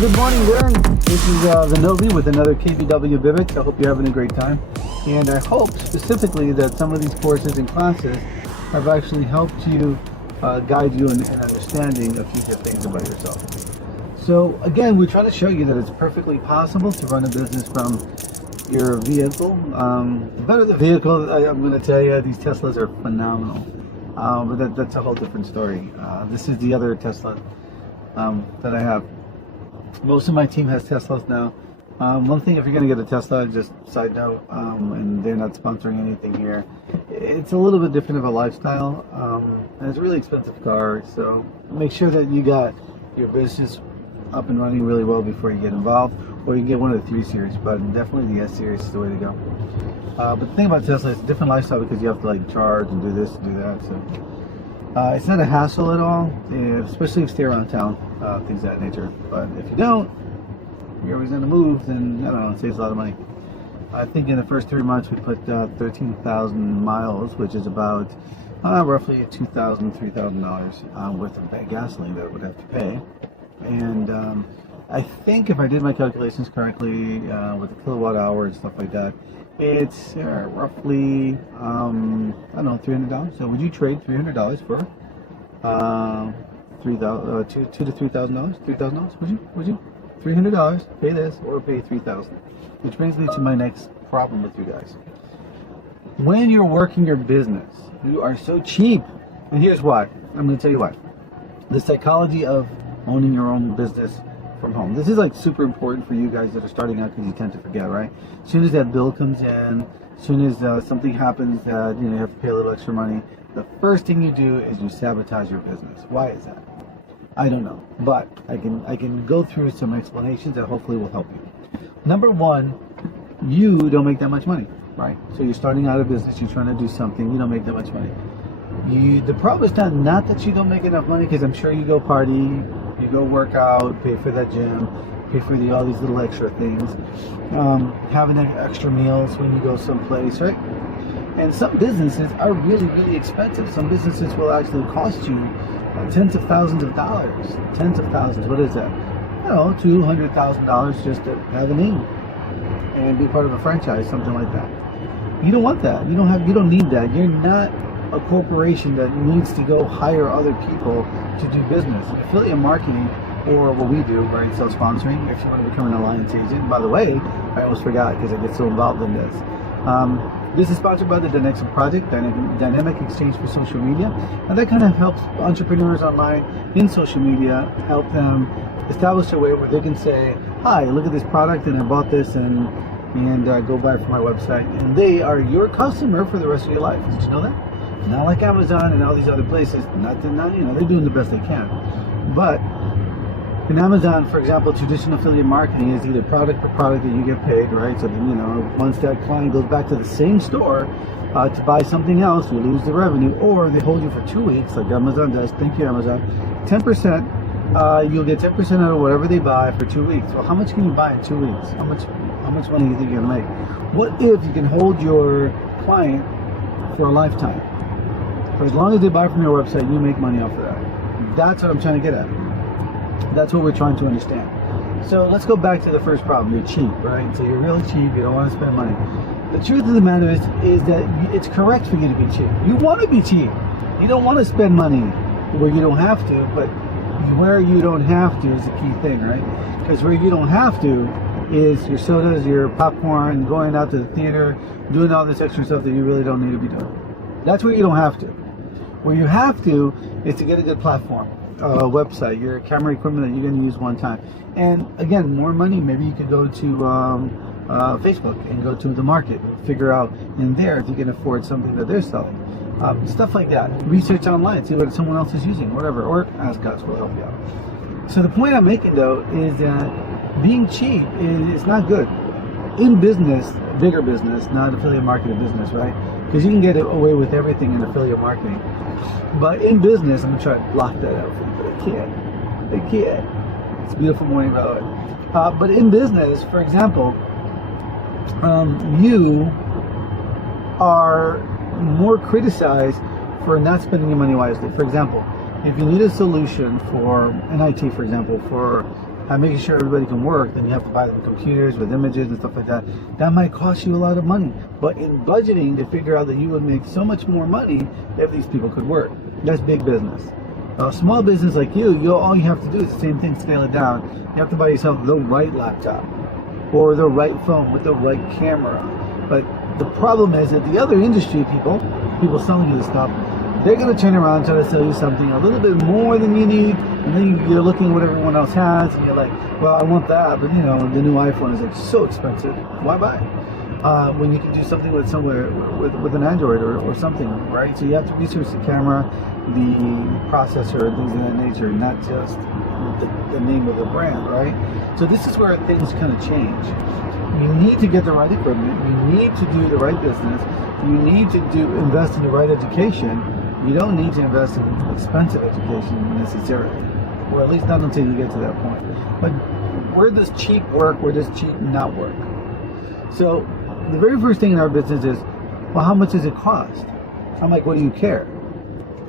good morning there. This is the Novi with another KBW BIBX. I hope you're having a great time. And I hope specifically that some of these courses and classes have actually helped you, guide you in understanding a few different things about yourself. So again, we try to show you that it's perfectly possible to run a business from your vehicle. The better the vehicle, I'm going to tell you, these Teslas are phenomenal. But that's a whole different story. This is the other Tesla that I have. Most of my team has Teslas now. One thing, if you're going to get a Tesla, just side note, and they're not sponsoring anything here, it's a little bit different of a lifestyle, and it's a really expensive car, so make sure that you got your business up and running really well before you get involved, or you can get one of the 3 Series, but definitely the S Series is the way to go. But the thing about Tesla, it's a different lifestyle because you have to like charge and do this and do that, so it's not a hassle at all, especially if you stay around town, things of that nature. But if you don't, you're always going to move, then, I don't know, it saves a lot of money. I think in the first 3 months we put 13,000 miles, which is about roughly $2,000, $3,000 worth of gasoline that I would have to pay. And I think if I did my calculations correctly, with the kilowatt hour and stuff like that, it's roughly, I don't know, $300. So would you trade $300 for $2,000 to $3,000? $3,000? Would you? $300, pay this, or pay $3,000. Which brings me to my next problem with you guys. When you're working your business, you are so cheap. And here's why. I'm going to tell you why. The psychology of owning your own business from home. This is like super important for you guys that are starting out because you tend to forget, right? As soon as that bill comes in, as soon as something happens that you have to pay a little extra money, the first thing you do is you sabotage your business. Why is that? I don't know, but I can go through some explanations that hopefully will help you. Number one, you don't make that much money, right? So you're starting out a business, you're trying to do something, you don't make that much money. The problem is not that you don't make enough money, because I'm sure you go party, you go work out, pay for that gym, pay for all these little extra things, having extra meals when you go someplace, right? And some businesses are really, really expensive. Some businesses will actually cost you tens of thousands of dollars. Tens of thousands. What is that? I don't know, $200,000 just to have a name and be part of a franchise, something like that. You don't want that. You don't need that. You're not a corporation that needs to go hire other people to do business. Affiliate marketing, or what we do, right? Self-sponsoring. If you want to become an alliance agent. By the way, I almost forgot because I get so involved in this. This is sponsored by the Dynamic Project, Dynamic Exchange for Social Media, and that kind of helps entrepreneurs online in social media, help them establish a way where they can say, hi, look at this product and I bought this and go buy it from my website, and they are your customer for the rest of your life. Did you know that? Not like Amazon and all these other places. Not they're doing the best they can, but in Amazon, for example, traditional affiliate marketing is either product per product that you get paid, right? So then, once that client goes back to the same store to buy something else, you lose the revenue, or they hold you for 2 weeks, like Amazon does. Thank you, Amazon. 10%, you'll get 10% out of whatever they buy for 2 weeks. Well, how much can you buy in 2 weeks? How much money do you think you're gonna make? What if you can hold your client for a lifetime? For as long as they buy from your website, you make money off of that. That's what I'm trying to get at. That's what we're trying to understand. So let's go back to the first problem. You're cheap, right? So you're really cheap. You don't want to spend money. The truth of the matter is that it's correct for you to be cheap. You want to be cheap. You don't want to spend money where you don't have to, but where you don't have to is the key thing, right? Because where you don't have to is your sodas, your popcorn, going out to the theater, doing all this extra stuff that you really don't need to be doing. That's where you don't have to. Where you have to is to get a good platform. Website, your camera equipment that you're going to use one time, and again, more money. Maybe you could go to Facebook and go to the market and figure out in there if you can afford something that they're selling, stuff like that. Research online, see what someone else is using, whatever, or ask us, we'll help you out. So the point I'm making though is that being cheap is not good in business, bigger business, not affiliate marketing business, right? Because you can get away with everything in affiliate marketing. But in business, I'm going to try to block that out for you, but I can't. It's a beautiful morning, by the way. But in business, for example, you are more criticized for not spending your money wisely. For example, if you need a solution for an IT, for example, for making sure everybody can work, then you have to buy them computers with images and stuff like that. That might cost you a lot of money. But in budgeting, to figure out that you would make so much more money if these people could work. That's big business. A small business like you, all you have to do is the same thing, scale it down. You have to buy yourself the right laptop or the right phone with the right camera. But the problem is that the other industry people selling you the stuff, they're going to turn around and try to sell you something a little bit more than you need, and then you're looking at what everyone else has, and you're like, well, I want that, but the new iPhone is like so expensive. Why buy it? When you can do something with with an Android or something, right? So you have to research the camera, the processor, and things of that nature, not just the name of the brand, right? So this is where things kind of change. You need to get the right equipment. You need to do the right business. You need to invest in the right education. You don't need to invest in expensive education necessarily, or at least not until you get to that point. But where does cheap work? Where does cheap not work? So the very first thing in our business is, well, how much does it cost? I'm like, what do you care?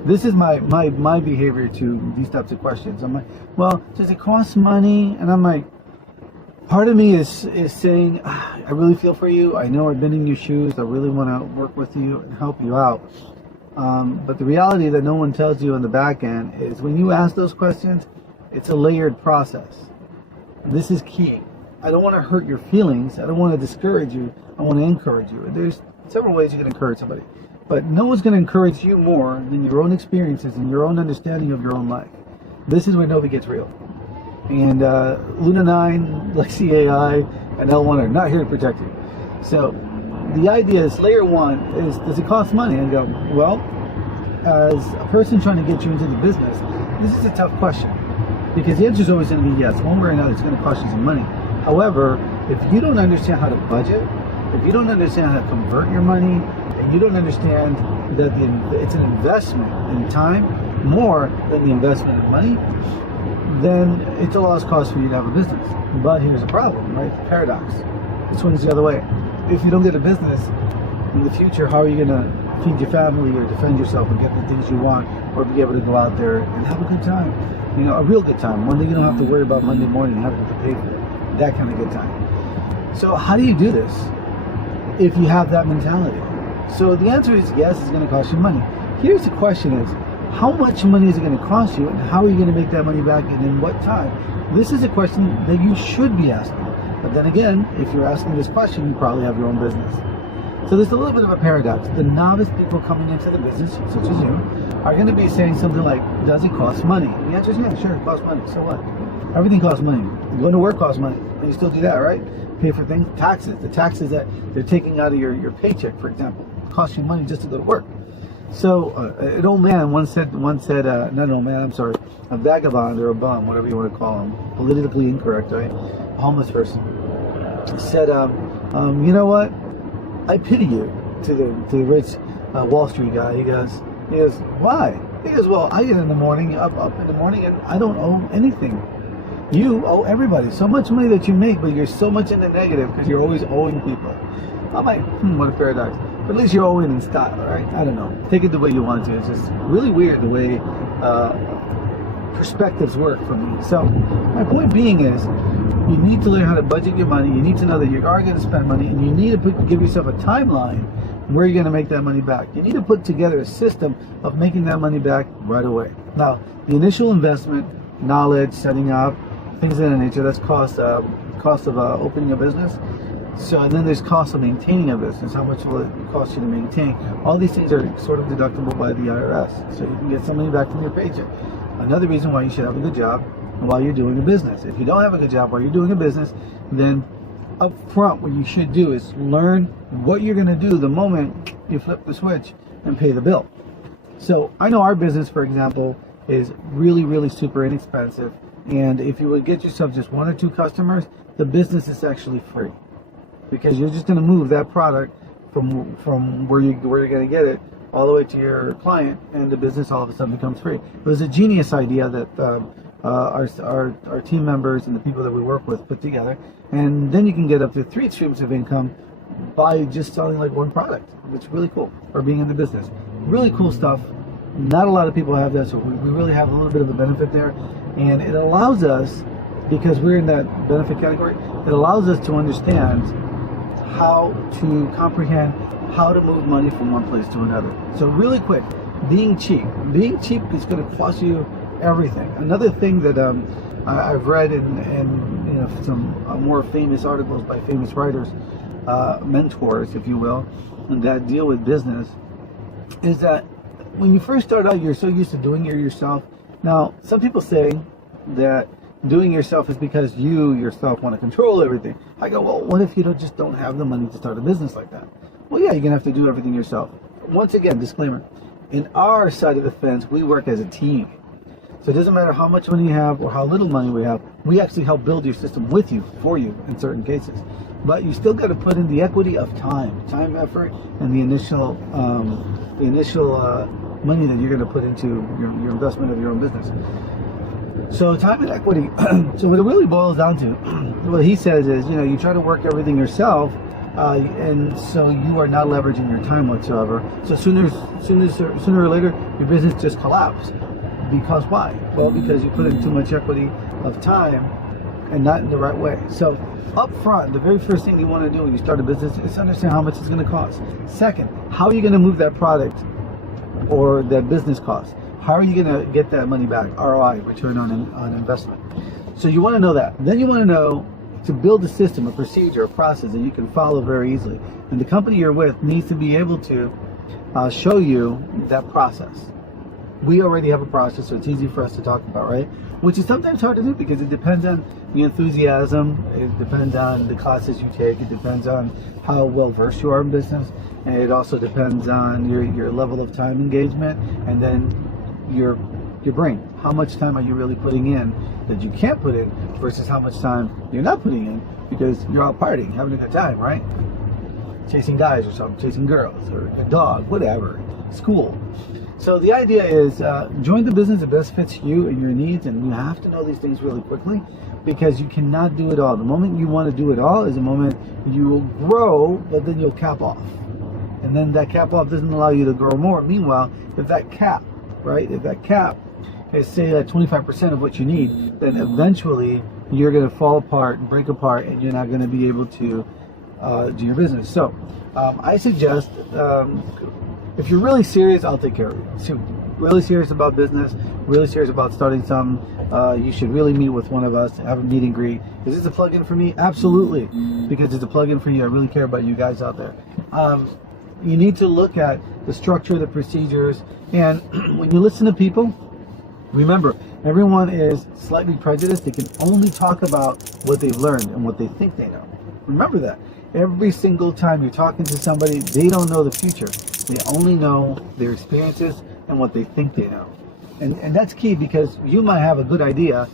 This is my behavior to these types of questions. I'm like, well, does it cost money? And I'm like, part of me is saying, I really feel for you. I know I've been in your shoes. I really want to work with you and help you out. But the reality that no one tells you on the back end is when you ask those questions, it's a layered process. This is key. I don't want to hurt your feelings. I don't want to discourage you. I want to encourage you. There's several ways you can encourage somebody. But no one's going to encourage you more than your own experiences and your own understanding of your own life. This is where nobody gets real. And Luna 9, Lexi AI, and L1 are not here to protect you. So the idea is, layer one is, does it cost money? And go, well, as a person trying to get you into the business, this is a tough question. Because the answer is always going to be yes. One way or another, it's going to cost you some money. However, if you don't understand how to budget, if you don't understand how to convert your money, and you don't understand that it's an investment in time more than the investment in money, then it's a lost cause for you to have a business. But here's a problem, right? The paradox. It swings the other way. If you don't get a business in the future, how are you going to feed your family or defend yourself and get the things you want, or be able to go out there and have a good time? A real good time. One that you don't have to worry about Monday morning and having to pay for it. That kind of good time. So how do you do this if you have that mentality? So the answer is yes, it's going to cost you money. Here's the question is, how much money is it going to cost you, and how are you going to make that money back, and in what time? This is a question that you should be asking. But then again, if you're asking this question, you probably have your own business. So there's a little bit of a paradox. The novice people coming into the business, such as you, are going to be saying something like, does it cost money? And the answer is yeah, sure, it costs money. So what? Everything costs money. Going to work costs money. And you still do that, right? Pay for things. Taxes. The taxes that they're taking out of your paycheck, for example, cost you money just to go to work. So an old man once said, not an old man, I'm sorry, a vagabond or a bum, whatever you want to call him, politically incorrect, right? A homeless person, said, you know what? I pity you, to the rich Wall Street guy. He goes, why? He goes, well, I get in the morning, up in the morning, and I don't owe anything. You owe everybody so much money that you make, but you're so much in the negative because you're always owing people. I'm like, what a paradox. But at least you're owing in style, right? I don't know. Take it the way you want to. It's just really weird the way perspectives work for me. So my point being is, you need to learn how to budget your money. You need to know that you are going to spend money, and you need to give yourself a timeline where you're going to make that money back. You need to put together a system of making that money back right away. Now, the initial investment, knowledge, setting up, things of that nature, that's cost of opening a business. So, and then there's cost of maintaining a business. How much will it cost you to maintain? All these things are sort of deductible by the IRS, so you can get some money back from your paycheck. Another reason why you should have a good job while you're doing a business. If you don't have a good job while you're doing a business, then up front what you should do is learn what you're going to do the moment you flip the switch and pay the bill. So I know our business, for example, is really, really super inexpensive, and if you would get yourself just 1 or 2 customers, the business is actually free, because you're just going to move that product from where you're going to get it all the way to your client, and the business all of a sudden becomes free. It was a genius idea that our team members and the people that we work with put together, and then you can get up to 3 streams of income by just selling like 1 product, which is really cool, or being in the business. Really cool stuff. Not a lot of people have that, so we really have a little bit of a benefit there, and it allows us because we're in that benefit category, it allows us to understand how to comprehend how to move money from one place to another. So really quick, being cheap is going to cost you everything. Another thing that I've read in some more famous articles by famous writers, mentors, if you will, that deal with business, is that when you first start out, you're so used to doing it yourself. Now, some people say that doing yourself is because you yourself want to control everything. I go, well, what if you don't have the money to start a business like that? Well, yeah, you're gonna have to do everything yourself. Once again, disclaimer: in our side of the fence, we work as a team. So it doesn't matter how much money you have or how little money we have. We actually help build your system with you, for you, in certain cases. But you still got to put in the equity of time, effort, and the initial money that you're going to put into your investment of your own business. So time and equity. So what it really boils down to, what he says is, you try to work everything yourself, and so you are not leveraging your time whatsoever. So sooner or later, your business just collapses. Because why? Well, because you put in too much equity of time and not in the right way. So up front, the very first thing you want to do when you start a business is understand how much it's going to cost. Second, how are you going to move that product or that business cost? How are you going to get that money back? ROI, return on investment. So you want to know that. Then you want to know to build a system, a procedure, a process that you can follow very easily. And the company you're with needs to be able to show you that process. We already have a process, so it's easy for us to talk about, right? Which is sometimes hard to do because it depends on the enthusiasm, it depends on the classes you take, it depends on how well versed you are in business, and it also depends on your level of time engagement, and then your brain. How much time are you really putting in that you can't put in versus how much time you're not putting in because you're out partying, having a good time, right? Chasing guys or something, chasing girls or a dog, whatever, school. So the idea is join the business that best fits you and your needs, and you have to know these things really quickly because you cannot do it all. The moment you want to do it all is the moment you will grow, but then you'll cap off. And then that cap off doesn't allow you to grow more. Meanwhile, if that cap is say at 25% of what you need, then eventually you're going to fall apart, break apart, and you're not going to be able to do your business. So I suggest if you're really serious, I'll take care of you. So really serious about business, really serious about starting something, you should really meet with one of us, have a meet and greet. Is this a plug-in for me? Absolutely, because it's a plug-in for you. I really care about you guys out there. You need to look at the structure, the procedures, and when you listen to people, remember, everyone is slightly prejudiced. They can only talk about what they've learned and what they think they know. Remember that. Every single time you're talking to somebody, they don't know the future. They only know their experiences and what they think they know. And that's key because you might have a good idea.